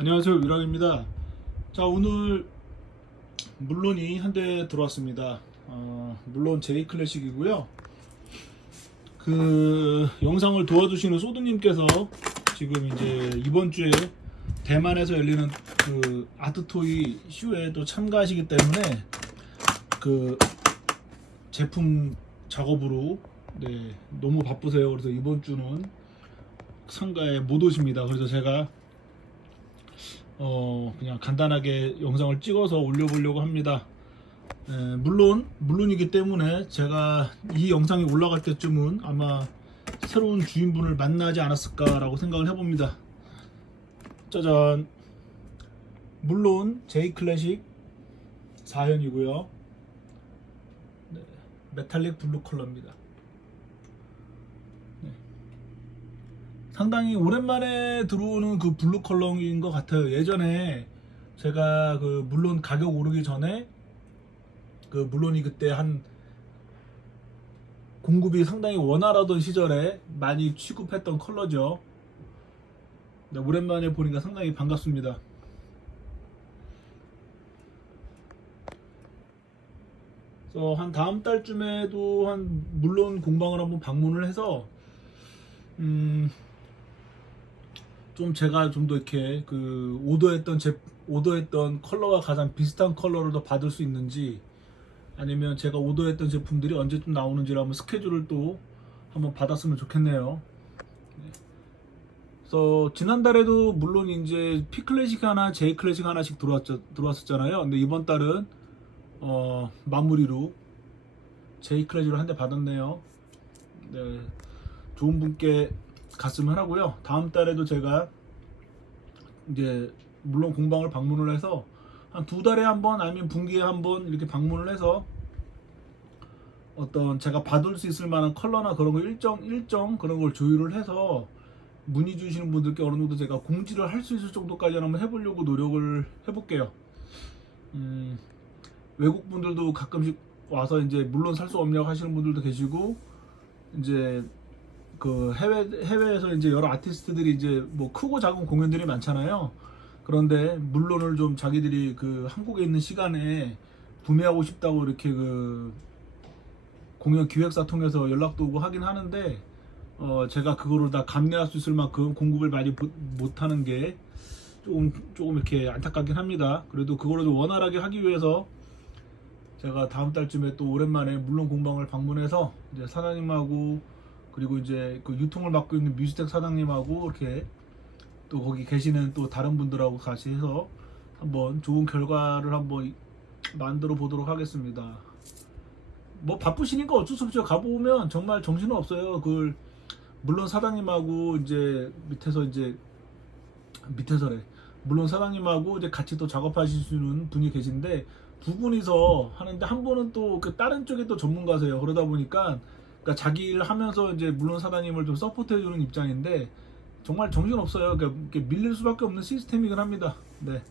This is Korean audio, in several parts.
안녕하세요 유랑입니다. 자 오늘 물론이 한 대 들어왔습니다. 어, 물론 제이 클래식이고요. 그 영상을 도와주시는 소드님께서 지금 이제 이번 주에 대만에서 열리는 그 아트토이 쇼에 또 참가하시기 때문에 그 제품 작업으로 네 너무 바쁘세요. 그래서 이번 주는 상가에 못 오십니다. 그래서 제가 어 그냥 간단하게 영상을 찍어서 올려보려고 합니다. 에, 물론 물론이기 때문에 제가 이 영상이 올라갈 때쯤은 아마 새로운 주인분을 만나지 않았을까라고 생각을 해봅니다. 짜잔. 물론 제이 클래식 4현이고요. 네, 메탈릭 블루 컬러입니다. 상당히 오랜만에 들어오는 그 블루 컬러인 것 같아요. 예전에 제가 그 물론 가격 오르기 전에 그 물론이 그때 한 공급이 상당히 원활하던 시절에 많이 취급했던 컬러죠. 네, 오랜만에 보니까 상당히 반갑습니다. 그래서 한 다음 달쯤에도 한 물론 공방을 한번 방문을 해서 음. 좀 제가 좀 더 이렇게 그 오더했던 제 오더했던 컬러와 가장 비슷한 컬러를 더 받을 수 있는지 아니면 제가 오더했던 제품들이 언제쯤 나오는지를 한번 스케줄을 또 한번 받았으면 좋겠네요. 네. 그래서 지난달에도 물론 이제 P 클래식 하나, J 클래식 하나씩 들어왔죠, 들어왔었잖아요. 근데 이번 달은 어, 마무리로 J 클래식을 한 대 받았네요. 네, 좋은 분께 갔으면 하고요. 다음 달에도 제가 이제 물론 공방을 방문을 해서 한 두 달에 한 번 아니면 분기에 한 번 이렇게 방문을 해서 어떤 제가 받을 수 있을 만한 컬러나 그런 거 일정 일정 그런 걸 조율을 해서 문의 주시는 분들께 어느 정도 제가 공지를 할 수 있을 정도까지 한번 해보려고 노력을 해볼게요. 음, 외국 분들도 가끔씩 와서 이제 물론 살 수 없냐고 하시는 분들도 계시고 이제 그 해외 해외에서 이제 여러 아티스트들이 이제 뭐 크고 작은 공연들이 많잖아요. 그런데 물론을 좀 자기들이 그 한국에 있는 시간에 구매하고 싶다고 이렇게 그 공연 기획사 통해서 연락도 오고 하긴 하는데 어 제가 그거를 다 감내할 수 있을 만큼 공급을 많이 못 하는 게 조금 조금 이렇게 안타깝긴 합니다. 그래도 그거를 좀 원활하게 하기 위해서 제가 다음 달쯤에 또 오랜만에 물론 공방을 방문해서 이제 사장님하고 그리고 이제 그 유통을 맡고 있는 뮤지텍 사장님하고 이렇게 또 거기 계시는 또 다른 분들하고 같이 해서 한번 좋은 결과를 한번 만들어 보도록 하겠습니다. 뭐 바쁘시니까 어쩔 수 없죠. 가보면 정말 정신은 없어요. 그걸 물론 사장님하고 이제 밑에서 이제 밑에서래. 물론 사장님하고 이제 같이 또 작업하실 수 있는 분이 계신데 두 분이서 하는데 한 분은 또 그 다른 쪽에 또 전문가세요. 그러다 보니까 그러니까 자기 일 하면서 이제 물론 사장님을 좀 서포트해 주는 입장인데 정말 정신 없어요. 그러니까 밀릴 수밖에 없는 시스템이긴 합니다. 네.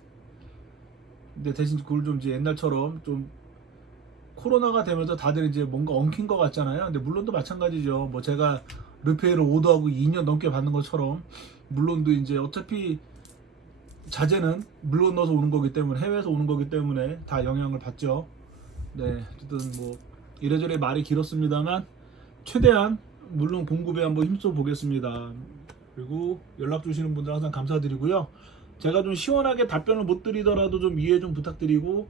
근데 대신 그걸 좀 이제 옛날처럼 좀 코로나가 되면서 다들 이제 뭔가 엉킨 것 같잖아요. 근데 물론도 마찬가지죠. 뭐 제가 르페이를 오더하고 2년 넘게 받는 것처럼 물론도 이제 어차피 자재는 물론 넣어서 오는 거기 때문에 해외에서 오는 거기 때문에 다 영향을 받죠. 네, 어쨌든 뭐 이래저래 말이 길었습니다만 최대한 물론 공급에 한번 힘써 보겠습니다. 그리고 연락 주시는 분들 항상 감사드리고요. 제가 좀 시원하게 답변을 못 드리더라도 좀 이해 좀 부탁드리고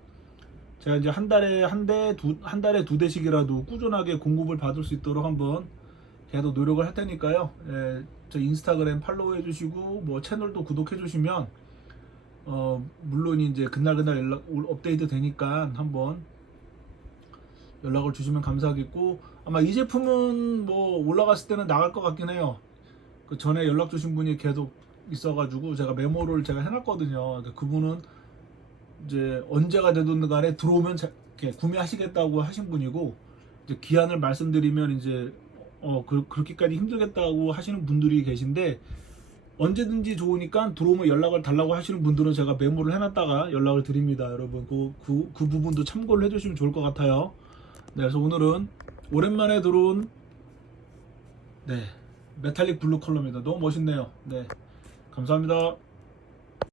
제가 이제 한 달에 한 대, 두, 한 달에 두 대씩이라도 꾸준하게 공급을 받을 수 있도록 한번 계속 노력을 할 테니까요. 예, 저 인스타그램 팔로우 해주시고 뭐 채널도 구독해 주시면 어 물론 이제 그날 그날 연락 업데이트 되니까 한번 연락을 주시면 감사하겠고 아마 이 제품은 뭐 올라갔을 때는 나갈 것 같긴 해요. 그 전에 연락 주신 분이 계속 있어가지고 제가 메모를 제가 해놨거든요. 그분은 이제 언제가 되든 간에 들어오면 구매하시겠다고 하신 분이고 이제 기한을 말씀드리면 이제 어 그, 그렇게까지 힘들겠다고 하시는 분들이 계신데 언제든지 좋으니까 들어오면 연락을 달라고 하시는 분들은 제가 메모를 해놨다가 연락을 드립니다. 여러분 그, 그, 그 부분도 참고를 해주시면 좋을 것 같아요. 네, 그래서 오늘은 오랜만에 들어온 네 메탈릭 블루 컬러입니다. 너무 멋있네요. 네, 감사합니다.